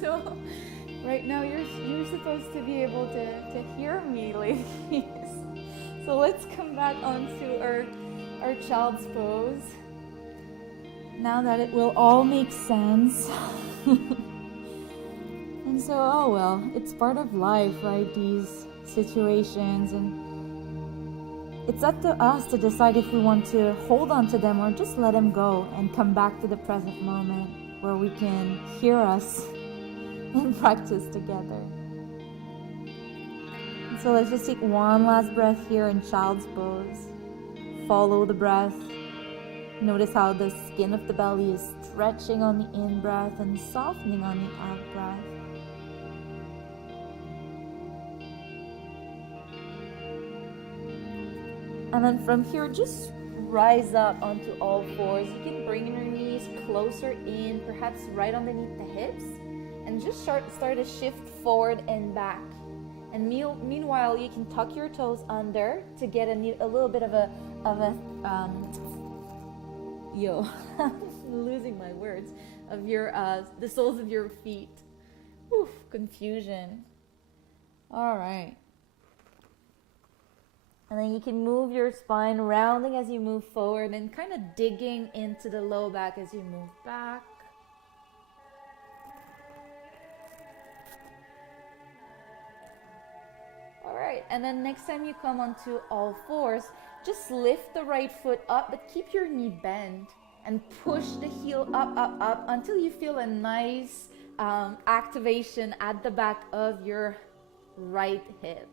So right now you're supposed to be able to hear me, ladies. So let's come back onto our child's pose. Now that it will all make sense. And so, oh well, it's part of life, right? These situations, and it's up to us to decide if we want to hold on to them or just let them go and come back to the present moment where we can hear us and practice together. And so let's just take one last breath here in child's pose. Follow the breath. Notice how the skin of the belly is stretching on the in-breath and softening on the out-breath. And then from here, just rise up onto all fours. You can bring your knees closer in, perhaps right underneath the hips, and just start to shift forward and back. And meanwhile, you can tuck your toes under to get a little bit of a losing my words, of your the soles of your feet. Oof, confusion. All right. And then you can move your spine, rounding as you move forward and kind of digging into the low back as you move back. All right, and then next time you come onto all fours, just lift the right foot up, but keep your knee bent and push the heel up until you feel a nice activation at the back of your right hip.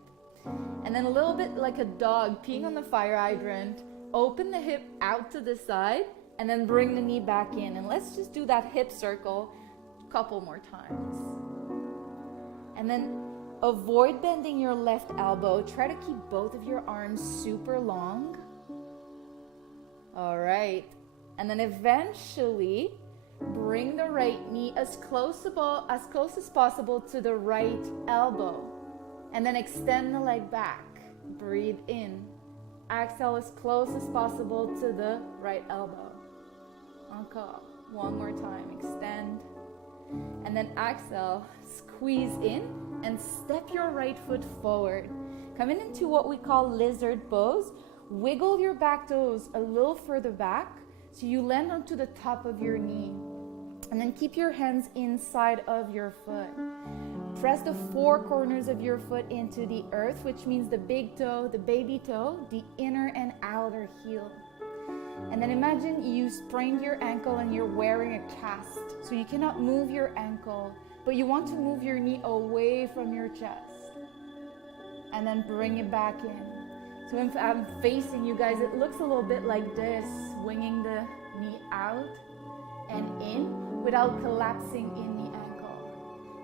And then a little bit like a dog peeing on the fire hydrant, open the hip out to the side and then bring the knee back in. And let's just do that hip circle a couple more times. And then avoid bending your left elbow. Try to keep both of your arms super long. All right. And then eventually bring the right knee as close as possible to the right elbow. And then extend the leg back. Breathe in. Exhale as close as possible to the right elbow. Encore. One more time. Extend. And then exhale. Squeeze in and step your right foot forward. Coming into what we call lizard pose. Wiggle your back toes a little further back so you land onto the top of your knee. And then keep your hands inside of your foot. Press the four corners of your foot into the earth, which means the big toe, the baby toe, the inner and outer heel. And then imagine you sprained your ankle and you're wearing a cast. So you cannot move your ankle, but you want to move your knee away from your chest. And then bring it back in. So if I'm facing you guys, it looks a little bit like this, swinging the knee out and in without collapsing in the ankle.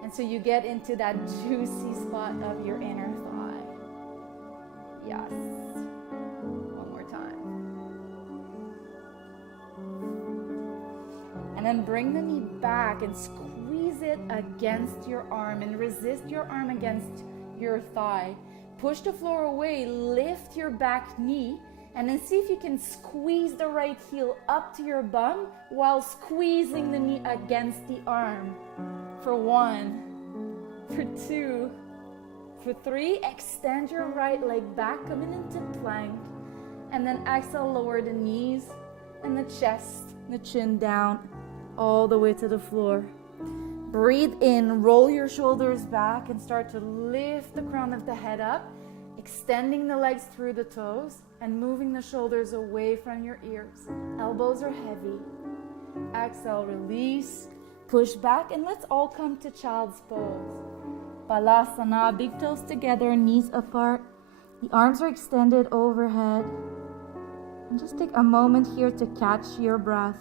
And so you get into that juicy spot of your inner thigh. Yes. One more time. And then bring the knee back and squeeze it against your arm and resist your arm against your thigh. Push the floor away, lift your back knee, and then see if you can squeeze the right heel up to your bum while squeezing the knee against the arm. For 1, for 2, for 3, extend your right leg back, coming into plank. And then exhale, lower the knees and the chest, the chin down, all the way to the floor. Breathe in, roll your shoulders back and start to lift the crown of the head up, extending the legs through the toes and moving the shoulders away from your ears. Elbows are heavy. Exhale, release, push back, and let's all come to child's pose. Pakasana, big toes together, knees apart. The arms are extended overhead. And just take a moment here to catch your breath.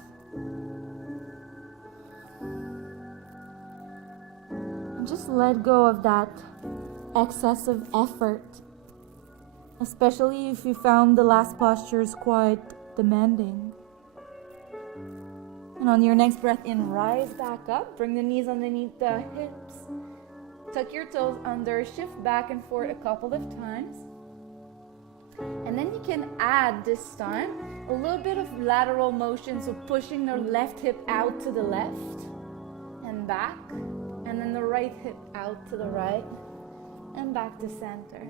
Just let go of that excessive effort, especially if you found the last postures quite demanding. And on your next breath in, rise back up, bring the knees underneath the hips, tuck your toes under, shift back and forth a couple of times. And then you can add this time a little bit of lateral motion, so pushing the left hip out to the left and back And then the right hip out to the right and back to center.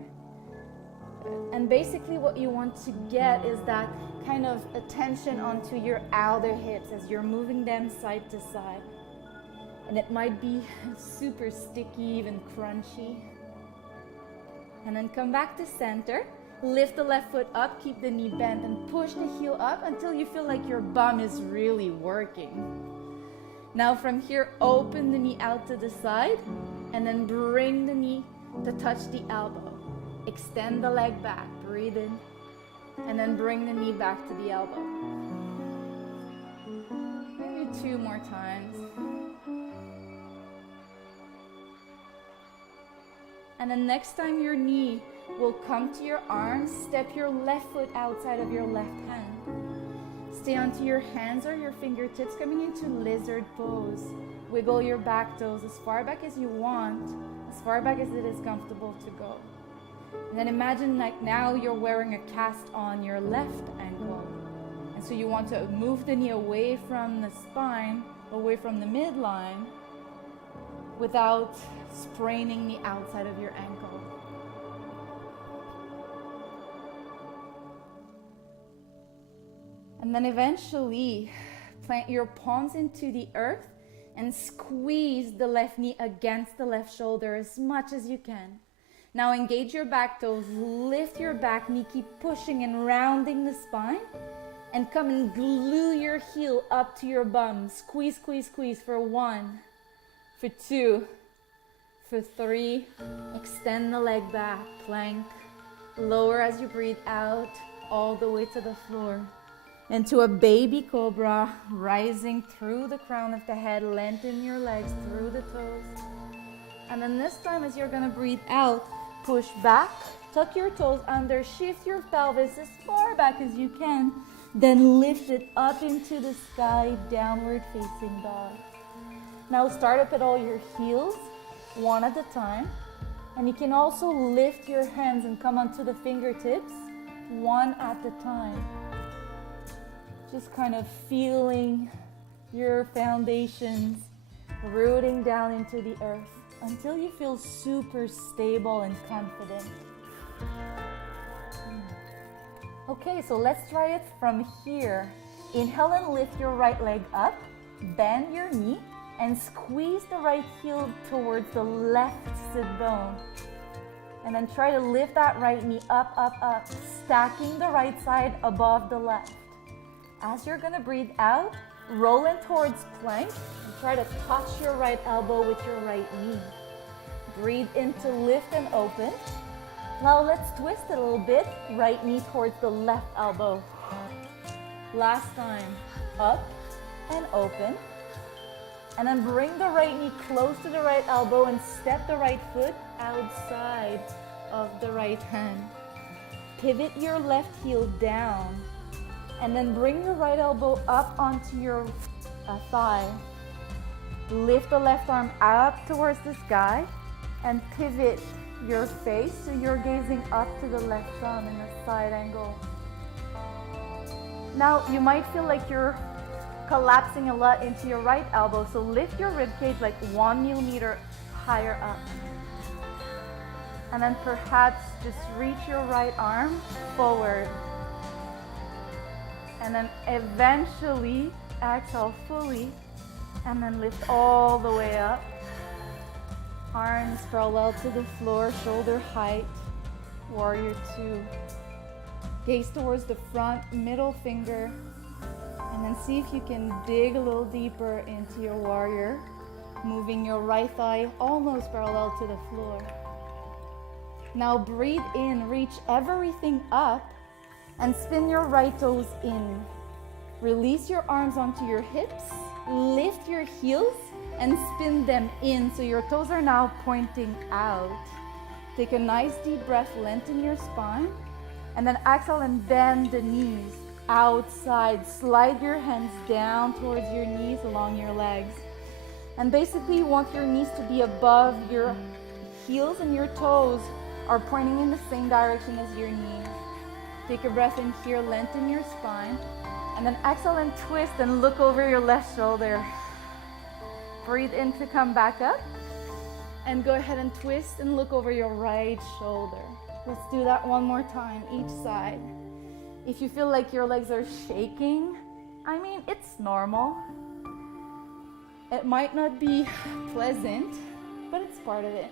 And basically what you want to get is that kind of attention onto your outer hips as you're moving them side to side. And it might be super sticky, even crunchy. And then come back to center. Lift the left foot up, keep the knee bent, and push the heel up until you feel like your bum is really working. Now from here, open the knee out to the side, and then bring the knee to touch the elbow. Extend the leg back, breathe in, and then bring the knee back to the elbow. Maybe 2 more times. And then next time your knee will come to your arms, step your left foot outside of your left hand. Stay onto your hands or your fingertips, coming into lizard pose. Wiggle your back toes as far back as you want, as far back as it is comfortable to go. And then imagine like now you're wearing a cast on your left ankle. And so you want to move the knee away from the spine, away from the midline, without spraining the outside of your ankle. And then eventually plant your palms into the earth and squeeze the left knee against the left shoulder as much as you can. Now engage your back toes, lift your back knee, keep pushing and rounding the spine, and come and glue your heel up to your bum. Squeeze, squeeze, squeeze for 1, for 2, for 3. Extend the leg back, plank. Lower as you breathe out, all the way to the floor. Into a baby cobra, rising through the crown of the head, lengthen your legs through the toes. And then this time as you're gonna breathe out, push back, tuck your toes under, shift your pelvis as far back as you can, then lift it up into the sky, downward facing dog. Now start up at all your heels, one at a time. And you can also lift your hands and come onto the fingertips, one at a time. Just kind of feeling your foundations rooting down into the earth until you feel super stable and confident. Okay, so let's try it from here. Inhale and lift your right leg up, bend your knee, and squeeze the right heel towards the left sit bone. And then try to lift that right knee up, up, up, stacking the right side above the left. As you're gonna breathe out, roll in towards plank and try to touch your right elbow with your right knee. Breathe in to lift and open. Now let's twist it a little bit, right knee towards the left elbow. Last time, up and open. And then bring the right knee close to the right elbow and step the right foot outside of the right hand. Pivot your left heel down. And then bring your right elbow up onto your thigh. Lift the left arm up towards the sky and pivot your face so you're gazing up to the left thumb in a side angle. Now you might feel like you're collapsing a lot into your right elbow, so lift your rib cage like 1 millimeter higher up. And then perhaps just reach your right arm forward. And then eventually exhale fully and then lift all the way up. Arms parallel to the floor, shoulder height, warrior 2. Gaze towards the front, middle finger, and then see if you can dig a little deeper into your warrior, moving your right thigh almost parallel to the floor. Now breathe in, reach everything up, and spin your right toes in. Release your arms onto your hips, lift your heels, and spin them in so your toes are now pointing out. Take a nice deep breath, lengthen your spine, and then exhale and bend the knees outside. Slide your hands down towards your knees along your legs. And basically you want your knees to be above your heels and your toes are pointing in the same direction as your knees. Take a breath in here, lengthen your spine, and then exhale and twist and look over your left shoulder. Breathe in to come back up, And go ahead and twist and look over your right shoulder. Let's do that one more time, each side. If you feel like your legs are shaking, I mean, it's normal. It might not be pleasant, but it's part of it.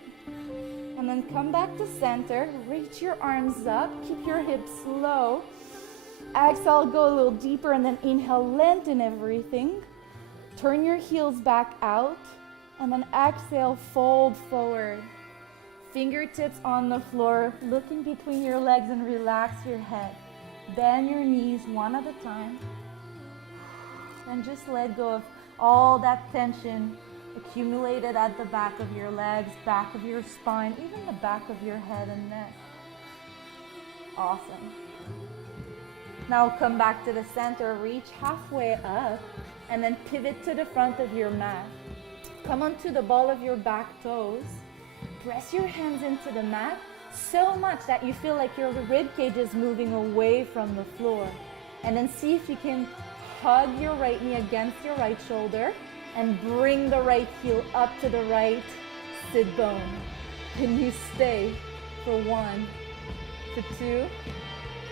And then come back to center, reach your arms up, keep your hips low. Exhale, go a little deeper, and then inhale, lengthen everything. Turn your heels back out, and then exhale, fold forward. Fingertips on the floor, looking between your legs and relax your head. Bend your knees one at a time. And just let go of all that tension accumulated at the back of your legs, back of your spine, even the back of your head and neck. Awesome. Now come back to the center, reach halfway up, and then pivot to the front of your mat. Come onto the ball of your back toes. Press your hands into the mat so much that you feel like your rib cage is moving away from the floor. And then see if you can hug your right knee against your right shoulder and bring the right heel up to the right sit bone. And you stay for 1, for 2,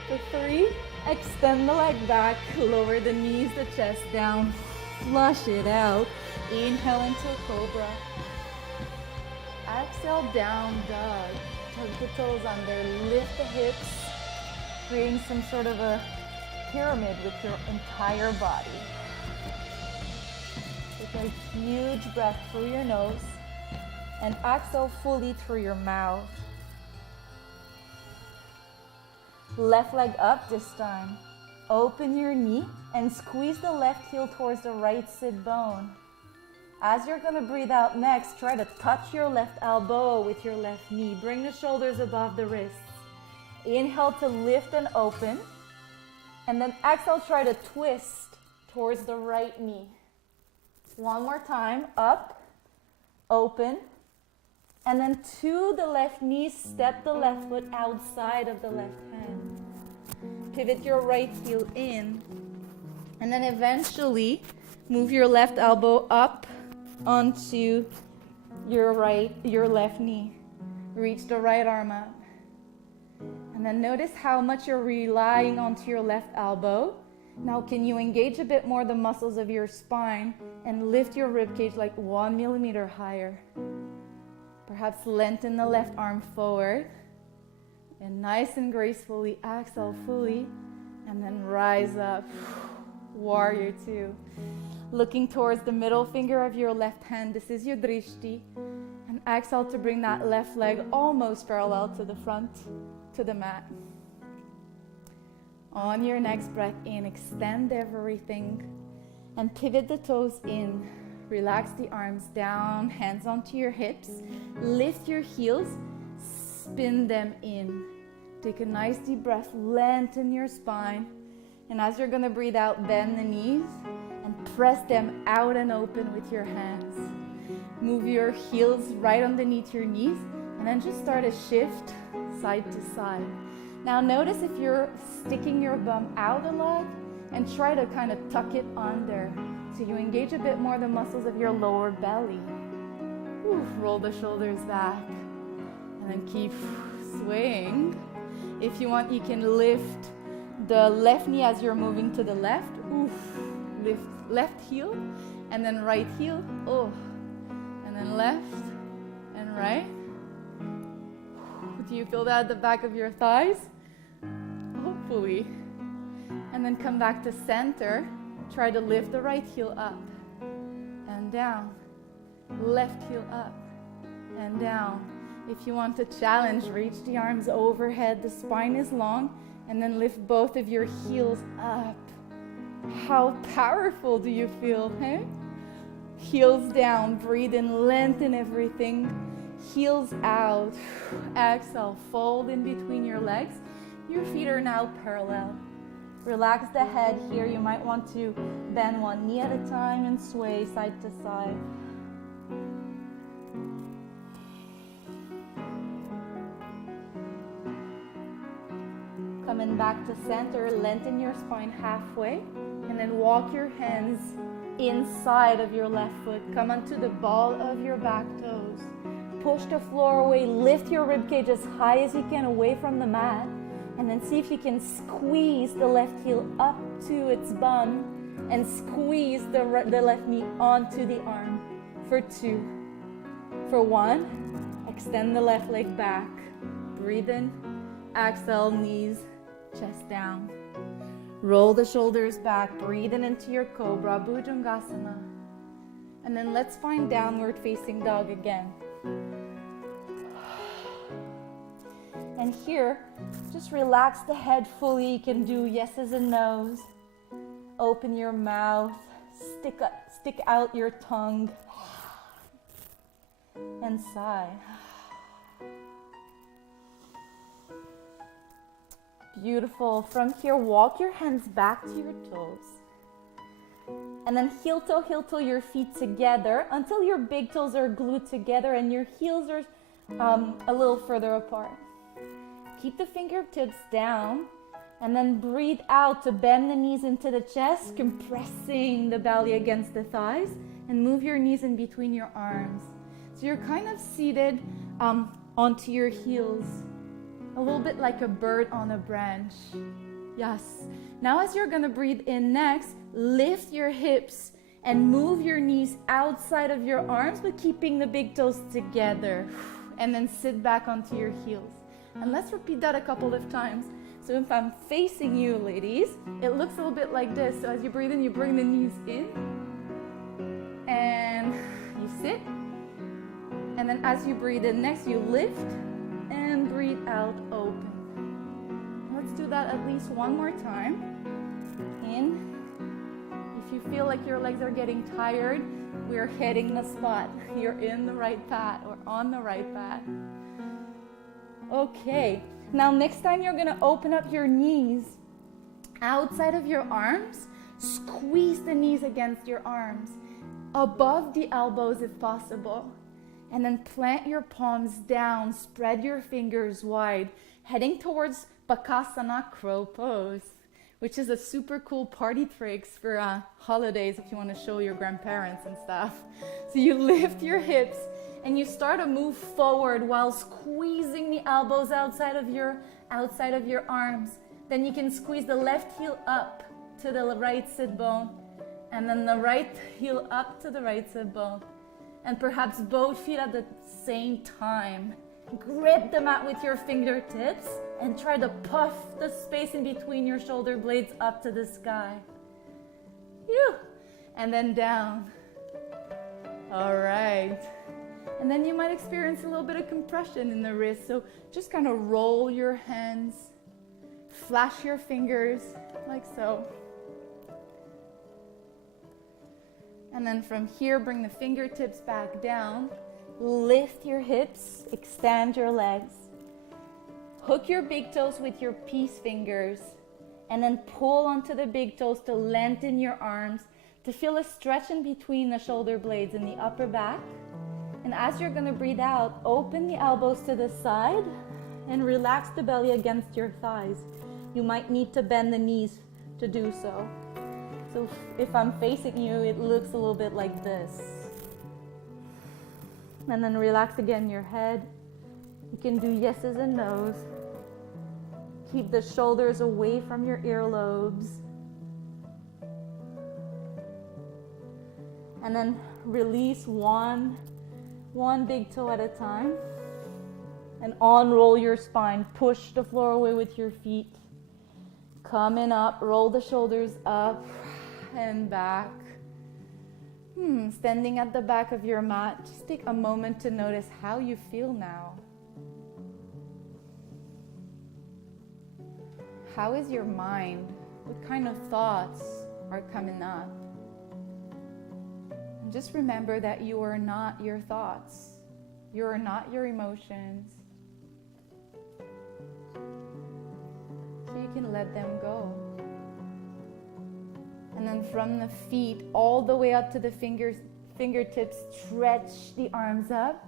for 3. Extend the leg back, lower the knees, the chest down, flush it out. Inhale into a cobra. Exhale, down dog. Tug the toes under, lift the hips, creating some sort of a pyramid with your entire body. Take a huge breath through your nose and exhale fully through your mouth. Left leg up this time. Open your knee and squeeze the left heel towards the right sit bone. As you're going to breathe out next, try to touch your left elbow with your left knee. Bring the shoulders above the wrists. Inhale to lift and open. And then exhale, try to twist towards the right knee. One more time, up, open. And then to the left knee, step the left foot outside of the left hand. Pivot your right heel in. And then eventually, move your left elbow up onto your left knee. Reach the right arm up. And then notice how much you're relying onto your left elbow. Now can you engage a bit more the muscles of your spine and lift your ribcage like 1 millimeter higher. Perhaps lengthen the left arm forward. And nice and gracefully exhale fully. And then rise up. Warrior 2. Looking towards the middle finger of your left hand. This is your drishti. And exhale to bring that left leg almost parallel to the front, to the mat. On your next breath in, extend everything and pivot the toes in. Relax the arms down, hands onto your hips. Lift your heels, spin them in. Take a nice deep breath, lengthen your spine. And as you're gonna breathe out, bend the knees and press them out and open with your hands. Move your heels right underneath your knees and then just start a shift side to side. Now notice if you're sticking your bum out a lot and try to kind of tuck it under. So you engage a bit more the muscles of your lower belly. Roll the shoulders back and then keep swaying. If you want, you can lift the left knee as you're moving to the left. Lift left heel and then right heel. And then left and right. Do you feel that at the back of your thighs? Hopefully. And then come back to center. Try to lift the right heel up and down. Left heel up and down. If you want to challenge, reach the arms overhead. The spine is long. And then lift both of your heels up. How powerful do you feel, hey? Heels down, breathe in, lengthen everything. Heels out. Exhale, fold in between your legs. Your feet are now parallel. Relax the head here. You might want to bend one knee at a time and sway side to side. Coming back to center, lengthen your spine halfway, and then walk your hands inside of your left foot. Come onto the ball of your back toes. push the floor away, lift your ribcage as high as you can away from the mat, and then see if you can squeeze the left heel up to its bum and squeeze the left knee onto the arm for 2. For 1, extend the left leg back. Breathe in, exhale, knees, chest down. Roll the shoulders back, breathe in into your Cobra, Bhujangasana. And then let's find downward facing dog again. And here, just relax the head fully. You can do yeses and nos. Open your mouth, stick out your tongue, and sigh. Beautiful. From here, walk your hands back to your toes. And then heel toe your feet together until your big toes are glued together and your heels are a little further apart. Keep the fingertips down and then breathe out to bend the knees into the chest, compressing the belly against the thighs, and move your knees in between your arms. So you're kind of seated onto your heels, a little bit like a bird on a branch. Yes. Now as you're gonna breathe in next, lift your hips and move your knees outside of your arms, but keeping the big toes together. And then sit back onto your heels. And let's repeat that a couple of times. So if I'm facing you, ladies, it looks a little bit like this. So as you breathe in, you bring the knees in. And you sit. And then as you breathe in next, you lift and breathe out, open. Let's do that at least one more time. In. If you feel like your legs are getting tired, we're hitting the spot. You're in the right path or on the right path. Okay. Now next time you're going to open up your knees outside of your arms. Squeeze the knees against your arms, above the elbows if possible. And then plant your palms down, spread your fingers wide, heading towards Pakasana, crow pose, which is a super cool party tricks for holidays if you want to show your grandparents and stuff. So you lift your hips and you start to move forward while squeezing the elbows outside of your arms. Then you can squeeze the left heel up to the right sit bone, and then the right heel up to the right sit bone. And perhaps both feet at the same time. Grip the mat with your fingertips and try to puff the space in between your shoulder blades up to the sky. Phew. And then down. All right. And then you might experience a little bit of compression in the wrist. So just kind of roll your hands, flash your fingers like so. And then from here, bring the fingertips back down. Lift your hips, extend your legs. Hook your big toes with your peace fingers. And then pull onto the big toes to lengthen your arms, to feel a stretch in between the shoulder blades in the upper back. And as you're going to breathe out, open the elbows to the side and relax the belly against your thighs. You might need to bend the knees to do so. So if I'm facing you, it looks a little bit like this. And then relax again your head. You can do yeses and nos. Keep the shoulders away from your earlobes. And then release one big toe at a time. And unroll your spine. Push the floor away with your feet. Coming up, roll the shoulders up and back. Standing at the back of your mat, just take a moment to notice how you feel now. How is your mind? What kind of thoughts are coming up? And just remember that you are not your thoughts. You are not your emotions. So you can let them go. And then from the feet all the way up to the fingertips, stretch the arms up.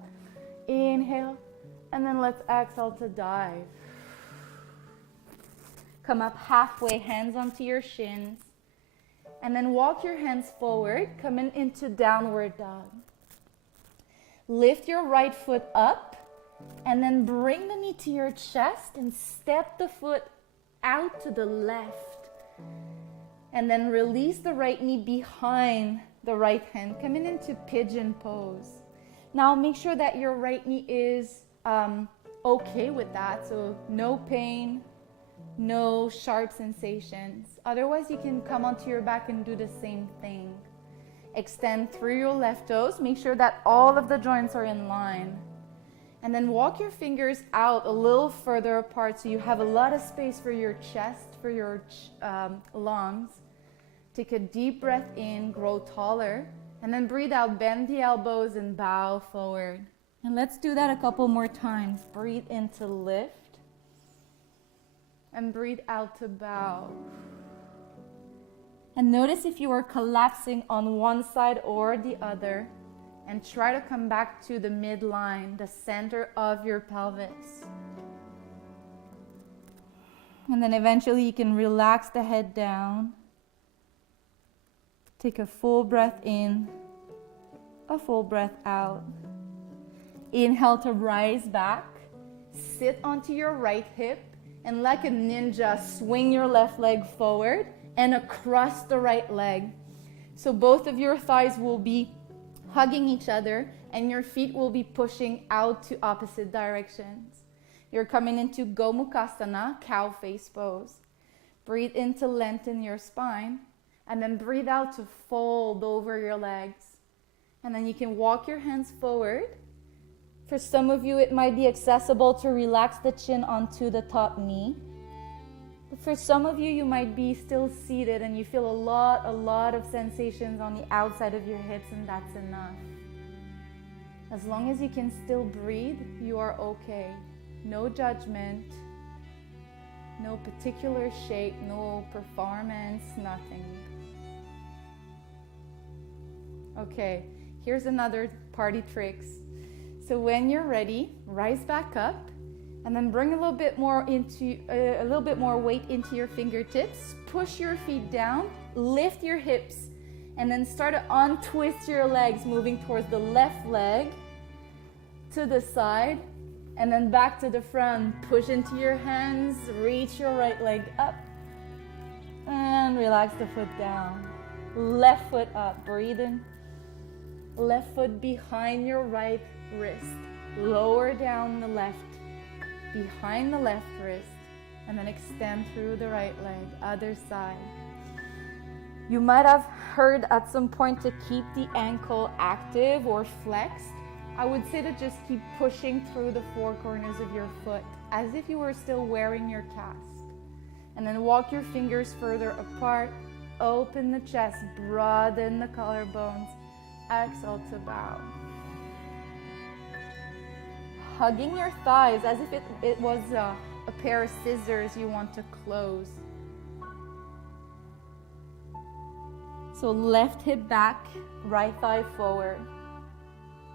Inhale, and then let's exhale to dive. Come up halfway, hands onto your shins. And then walk your hands forward, coming into downward dog. Lift your right foot up and then bring the knee to your chest and step the foot out to the left. And then release the right knee behind the right hand, coming into Pigeon Pose. Now make sure that your right knee is okay with that, so no pain, no sharp sensations. Otherwise, you can come onto your back and do the same thing. Extend through your left toes. Make sure that all of the joints are in line. And then walk your fingers out a little further apart so you have a lot of space for your chest, for your lungs. Take a deep breath in, grow taller. And then breathe out, bend the elbows and bow forward. And let's do that a couple more times. Breathe in to lift. And breathe out to bow. And notice if you are collapsing on one side or the other. And try to come back to the midline, the center of your pelvis. And then eventually you can relax the head down. Take a full breath in, a full breath out. Inhale to rise back. Sit onto your right hip and like a ninja, swing your left leg forward and across the right leg. So both of your thighs will be hugging each other and your feet will be pushing out to opposite directions. You're coming into Pakasana, cow face pose. Breathe in to lengthen your spine. And then breathe out to fold over your legs. And then you can walk your hands forward. For some of you, it might be accessible to relax the chin onto the top knee. But for some of you, you might be still seated and you feel a lot of sensations on the outside of your hips, and that's enough. As long as you can still breathe, you are okay. No judgment, no particular shape, no performance, nothing. Okay, here's another party tricks. So when you're ready, rise back up and then bring a little bit more weight into your fingertips. Push your feet down, lift your hips, and then start to untwist your legs, moving towards the left leg to the side and then back to the front. Push into your hands, reach your right leg up and relax the foot down. Left foot up, breathe in. Left foot behind your right wrist. Lower down the left, behind the left wrist, and then extend through the right leg, other side. You might have heard at some point to keep the ankle active or flexed. I would say to just keep pushing through the four corners of your foot as if you were still wearing your cast. And then walk your fingers further apart, open the chest, broaden the collarbones. Exhale to bow. Hugging your thighs as if it was a pair of scissors you want to close. So left hip back, right thigh forward.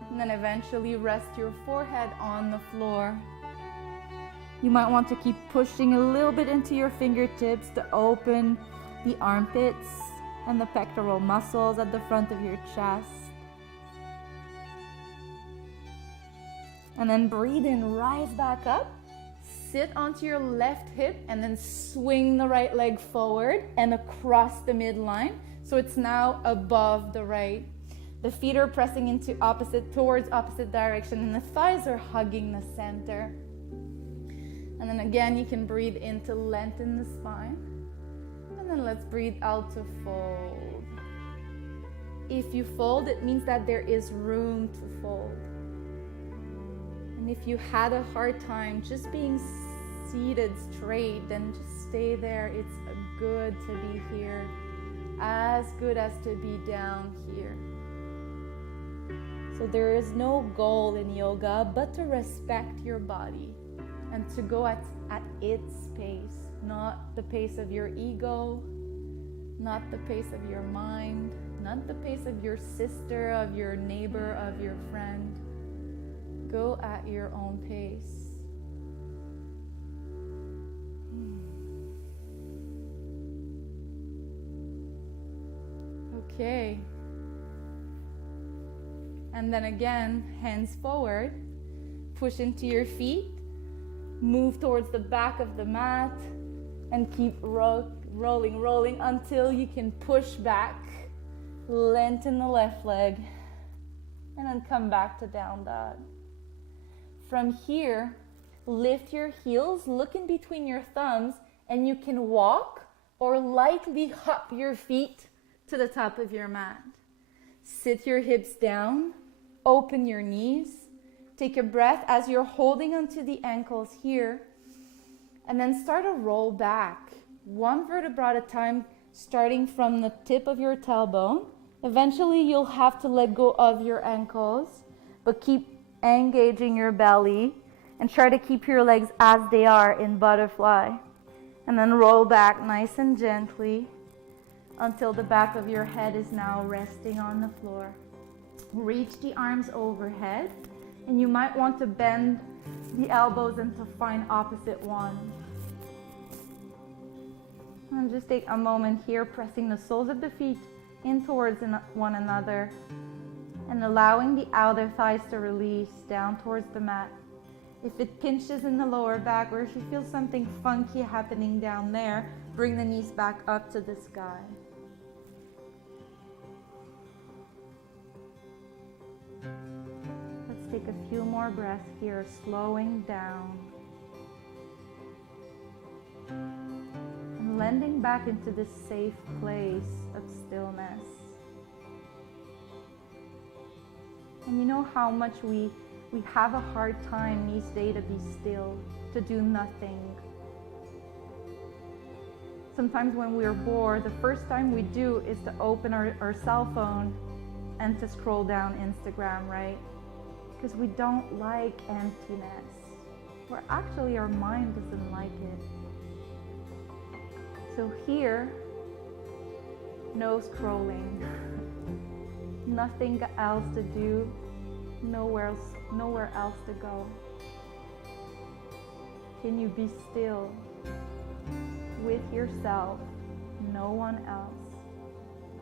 And then eventually rest your forehead on the floor. You might want to keep pushing a little bit into your fingertips to open the armpits and the pectoral muscles at the front of your chest. And then breathe in, rise back up, sit onto your left hip and then swing the right leg forward and across the midline. So it's now above the right. The feet are pressing towards opposite direction and the thighs are hugging the center. And then again, you can breathe in to lengthen the spine. And then let's breathe out to fold. If you fold, it means that there is room to fold. And if you had a hard time just being seated straight, then just stay there. It's good to be here, as good as to be down here. So there is no goal in yoga but to respect your body and to go at its pace, not the pace of your ego, not the pace of your mind, not the pace of your sister, of your neighbor, of your friend. Go at your own pace. Okay. And then again, hands forward, push into your feet, move towards the back of the mat, and keep rolling until you can push back, lengthen the left leg, and then come back to down dog. From here, lift your heels, look in between your thumbs, and you can walk or lightly hop your feet to the top of your mat. Sit your hips down, open your knees, take a breath as you're holding onto the ankles here, and then start to roll back, one vertebra at a time, starting from the tip of your tailbone. Eventually you'll have to let go of your ankles, but keep engaging your belly and try to keep your legs as they are in butterfly. And then roll back nice and gently until the back of your head is now resting on the floor. Reach the arms overhead, and you might want to bend the elbows and to find opposite one. And just take a moment here, pressing the soles of the feet in towards one another and allowing the outer thighs to release down towards the mat. If it pinches in the lower back, or if you feel something funky happening down there, bring the knees back up to the sky. Let's take a few more breaths here, slowing down. And landing back into this safe place of stillness. And you know how much we have a hard time these days to be still, to do nothing. Sometimes when we're bored, the first time we do is to open our cell phone and to scroll down Instagram, right? Because we don't like emptiness. Or actually our mind doesn't like it. So here, no scrolling. Nothing else to do, nowhere else to go. Can you be still with yourself, no one else,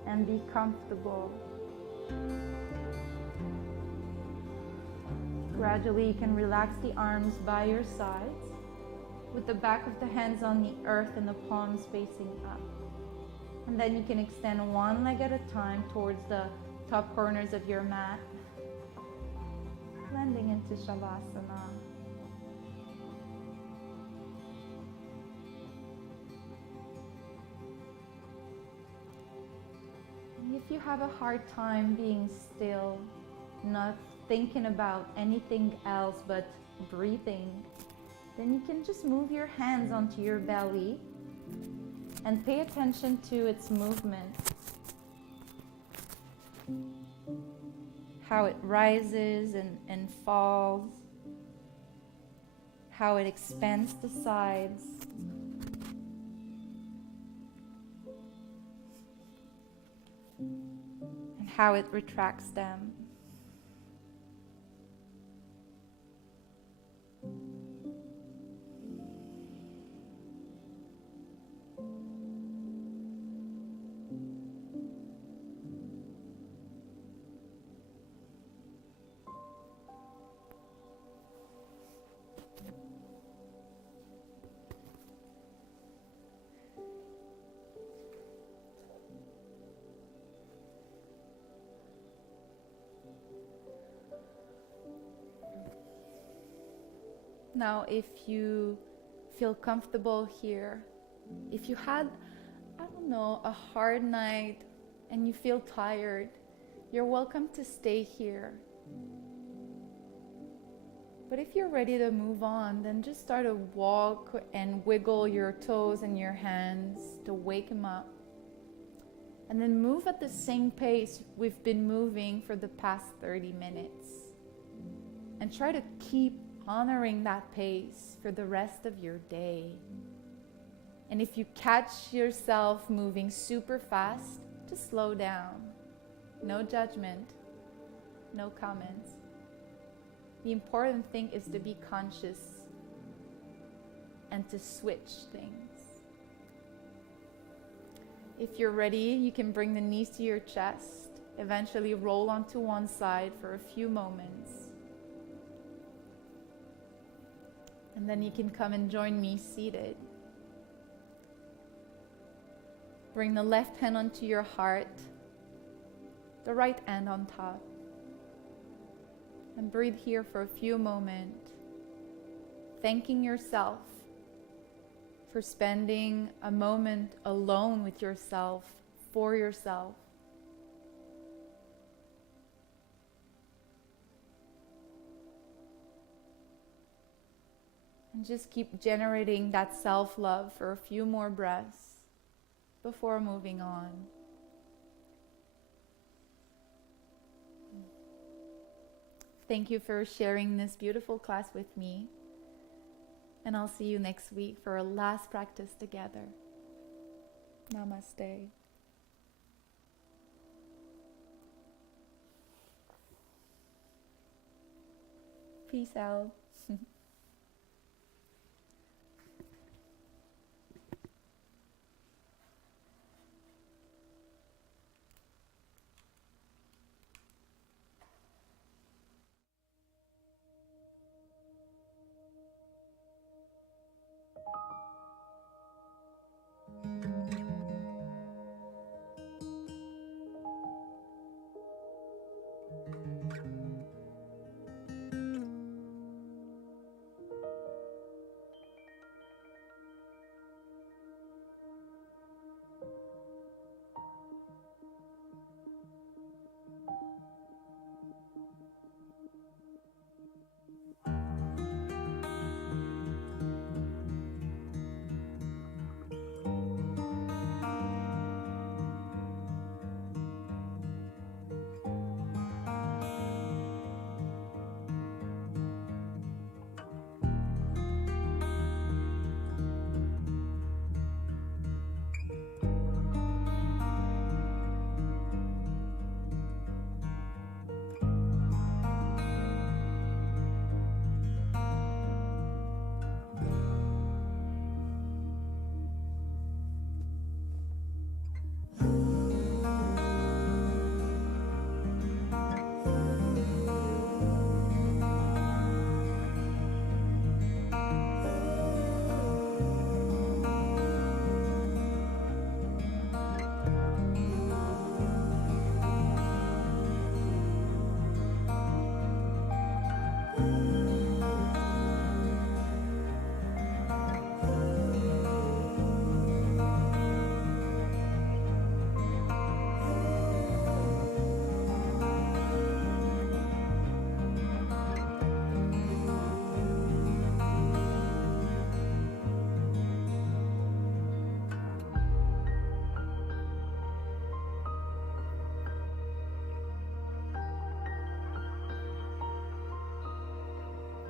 and be comfortable? Gradually you can relax the arms by your sides with the back of the hands on the earth and the palms facing up. And then you can extend one leg at a time towards the top corners of your mat, landing into Shavasana. And if you have a hard time being still, not thinking about anything else but breathing, then you can just move your hands onto your belly and pay attention to its movement. How it rises and falls, how it expands the sides, and how it retracts them. Now, if you feel comfortable here, if you had, a hard night and you feel tired, you're welcome to stay here. But if you're ready to move on, then just start to walk and wiggle your toes and your hands to wake them up. And then move at the same pace we've been moving for the past 30 minutes. And try to keep honoring that pace for the rest of your day. And if you catch yourself moving super fast, just slow down. No judgment, no comments. The important thing is to be conscious and to switch things. If you're ready, you can bring the knees to your chest Eventually roll onto one side for a few moments. And then you can come and join me seated. Bring the left hand onto your heart, the right hand on top. And breathe here for a few moments, thanking yourself for spending a moment alone with yourself, for yourself. And just keep generating that self-love for a few more breaths before moving on. Thank you for sharing this beautiful class with me. And I'll see you next week for our last practice together. Namaste. Peace out.